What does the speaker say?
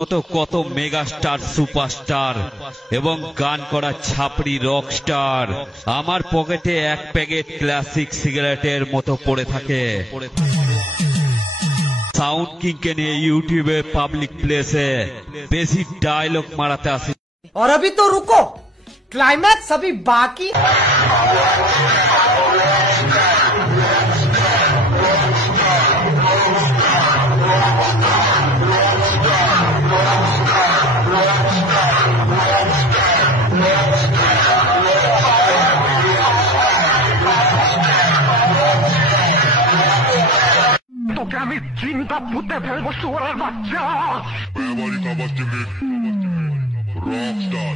কত কত megastar superstar এবং গান করা ছাপড়ি রকস্টার আমার পকেটে এক প্যাকেট ক্লাসিক সিগারেটের মতো পড়ে থাকে। সাউন্ড কিংকে নিয়ে ইউটিউবে পাবলিক প্লেসে বেশি ডায়লগ মারাতে আসি। और अभी तो रुको, क्लाइमैक्स अभी बाकी। তোকে আমি চিন্তা পুঁতে ফেলবো শুয়োরের বাচ্চা। Everybody come up to me. Rockstar.